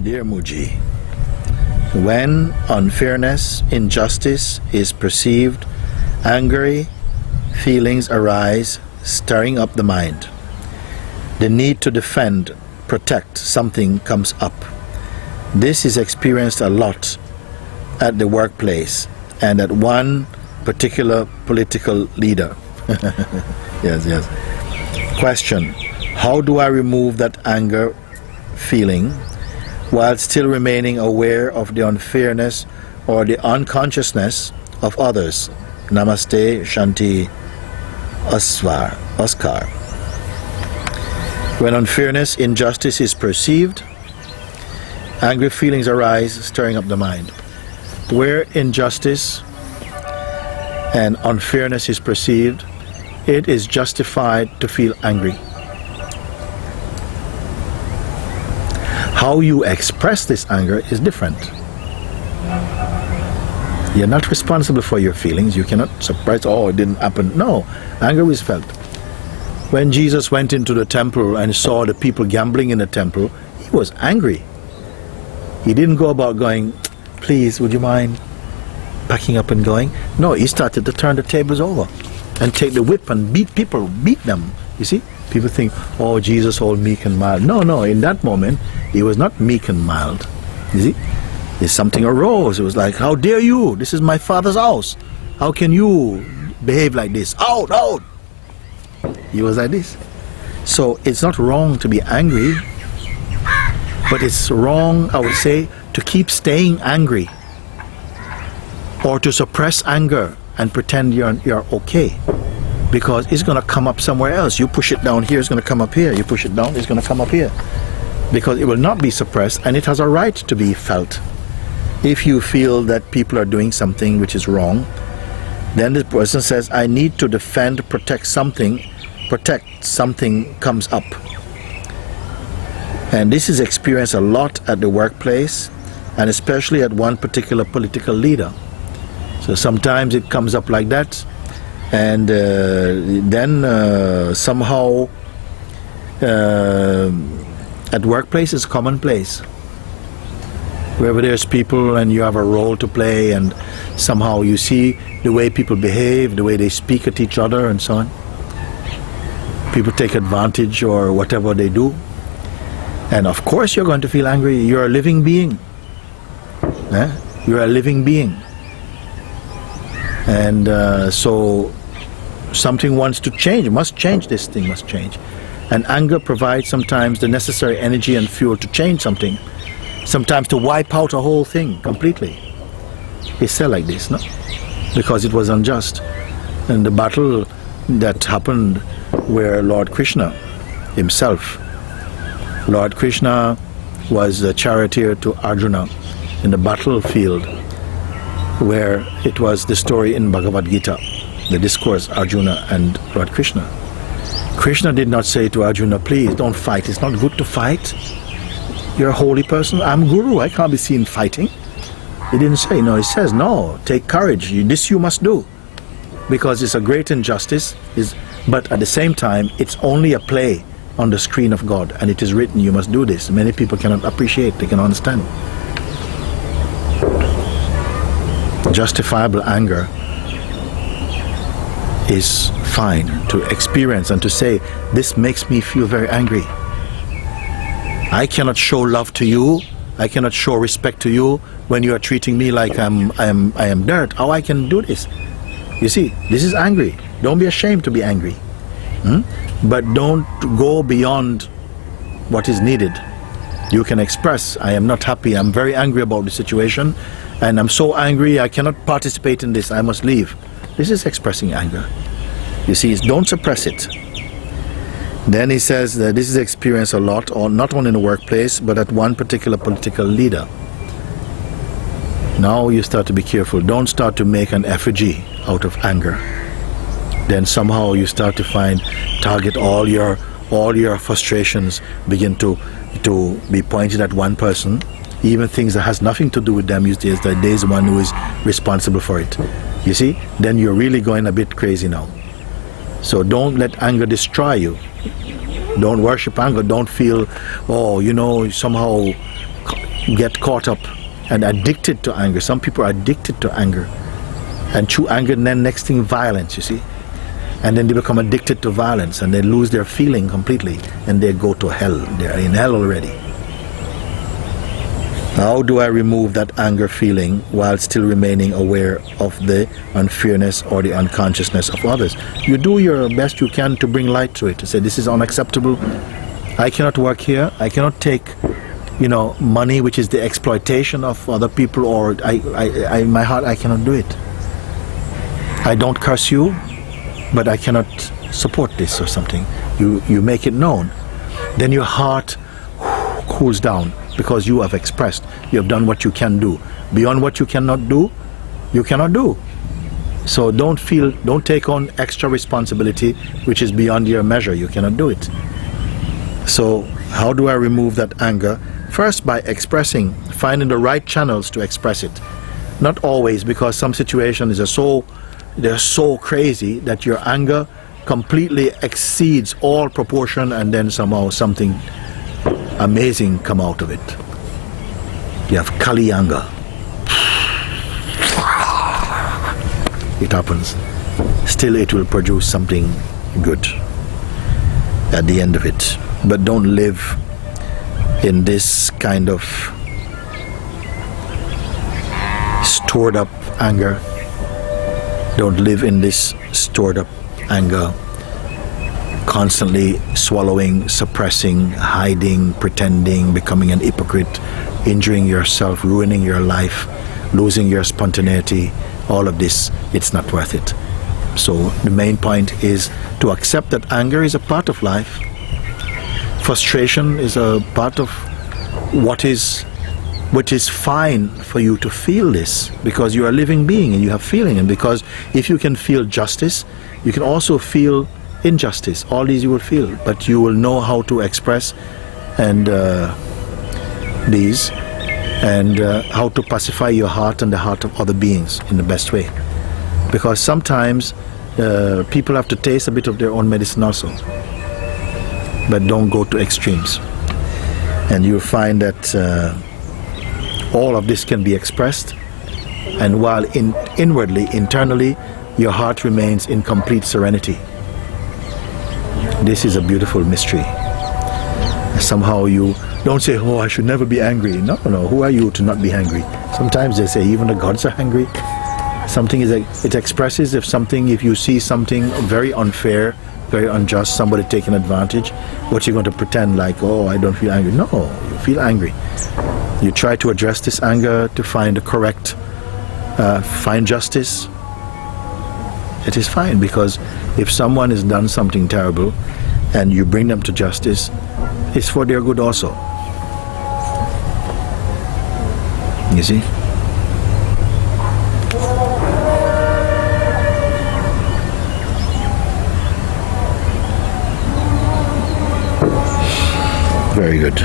Dear Mooji, when unfairness, injustice is perceived, angry feelings arise, stirring up the mind. The need to defend, protect something comes up. This is experienced a lot at the workplace and at one particular political leader. Yes. Question: how do I remove that anger feeling while still remaining aware of the unfairness or the unconsciousness of others? Namasté, Shanti, Oscar. When unfairness, injustice is perceived, angry feelings arise, stirring up the mind. Where injustice and unfairness is perceived, it is justified to feel angry. How you express this anger is different. You're not responsible for your feelings. You cannot suppress, oh, it didn't happen. No, anger is felt. When Jesus went into the temple and saw the people gambling in the temple, he was angry. He didn't go about going, please, would you mind packing up and going? No, he started to turn the tables over and take the whip and beat them. You see? People think, oh, Jesus all meek and mild. No, in that moment, he was not meek and mild. You see? If something arose, it was like, how dare you? This is my father's house. How can you behave like this? Out! He was like this. So it's not wrong to be angry, but it's wrong, I would say, to keep staying angry or to suppress anger and pretend you're okay, because it's going to come up somewhere else. You push it down here, it's going to come up here. You push it down, it's going to come up here, because it will not be suppressed and it has a right to be felt. If you feel that people are doing something which is wrong, then the person says, I need to defend, protect something comes up. And this is experienced a lot at the workplace, and especially at one particular political leader. So sometimes it comes up like that, and then somehow at workplace it's commonplace. Wherever there's people and you have a role to play, and somehow you see the way people behave, the way they speak at each other and so on. People take advantage or whatever they do. And of course you're going to feel angry. You're a living being. You're a living being. And so something wants to change, must change, this thing must change. And anger provides sometimes the necessary energy and fuel to change something. Sometimes to wipe out a whole thing completely. It's said like this, no? Because it was unjust. And the battle that happened where Lord Krishna himself, Lord Krishna was the charioteer to Arjuna in the battlefield, where it was the story in Bhagavad Gita, the discourse Arjuna and Lord Krishna. Krishna did not say to Arjuna, please don't fight, it's not good to fight. You're a holy person, I'm Guru, I can't be seen fighting. He didn't say, no, he says, no, take courage, this you must do. Because it's a great injustice, but at the same time, it's only a play on the screen of God, and it is written, you must do this. Many people cannot appreciate, they cannot understand. Justifiable anger is fine to experience and to say, this makes me feel very angry. I cannot show love to you, I cannot show respect to you when you are treating me like I am dirt. How I can do this? You see, this is angry. Don't be ashamed to be angry. But don't go beyond what is needed. You can express, I am not happy, I'm very angry about the situation, and I'm so angry I cannot participate in this, I must leave. This is expressing anger. You see, don't suppress it. Then he says that this is experienced a lot, or not only in the workplace, but at one particular political leader. Now you start to be careful. Don't start to make an effigy out of anger. Then somehow you start to target all your frustrations begin to be pointed at one person, even things that has nothing to do with them. That there's one who is responsible for it. You see? Then you're really going a bit crazy now. So don't let anger destroy you. Don't worship anger. Don't feel, oh, somehow get caught up and addicted to anger. Some people are addicted to anger, and through anger, then next thing, violence, you see. And then they become addicted to violence, and they lose their feeling completely, and they go to hell. They're in hell already. How do I remove that anger feeling while still remaining aware of the unfairness or the unconsciousness of others? You do your best you can to bring light to it, to say this is unacceptable. I cannot work here. I cannot take, money which is the exploitation of other people, or in my heart I cannot do it. I don't curse you, but I cannot support this or something. You make it known. Then your heart cools down, because you have expressed, you have done what you can do. Beyond what you cannot do, you cannot do. So don't take on extra responsibility which is beyond your measure. You cannot do it. So how do I remove that anger? First, by expressing, finding the right channels to express it. Not always, because some situations they're so crazy that your anger completely exceeds all proportion, and then somehow something amazing come out of it. You have Kali anger. It happens. Still it will produce something good at the end of it. But don't live in this kind of stored up anger. Don't live in this stored up anger, constantly swallowing, suppressing, hiding, pretending, becoming an hypocrite, injuring yourself, ruining your life, losing your spontaneity. All of this, it's not worth it. So the main point is to accept that anger is a part of life. Frustration is a part of what is fine for you to feel this, because you are a living being and you have feeling. And because if you can feel justice, you can also feel injustice. All these you will feel, but you will know how to express these, and how to pacify your heart and the heart of other beings in the best way. Because sometimes people have to taste a bit of their own medicine also, but don't go to extremes. And you'll find that all of this can be expressed, and while inwardly, internally, your heart remains in complete serenity. This is a beautiful mystery. Somehow you don't say, oh, I should never be angry. No, who are you to not be angry? Sometimes they say even the gods are angry. Something it expresses if you see something very unfair, very unjust, somebody taking advantage, what you're going to pretend like, oh, I don't feel angry. No, you feel angry. You try to address this anger to find the correct, find justice. It is fine, because if someone has done something terrible and you bring them to justice, it's for their good also. You see? Very good.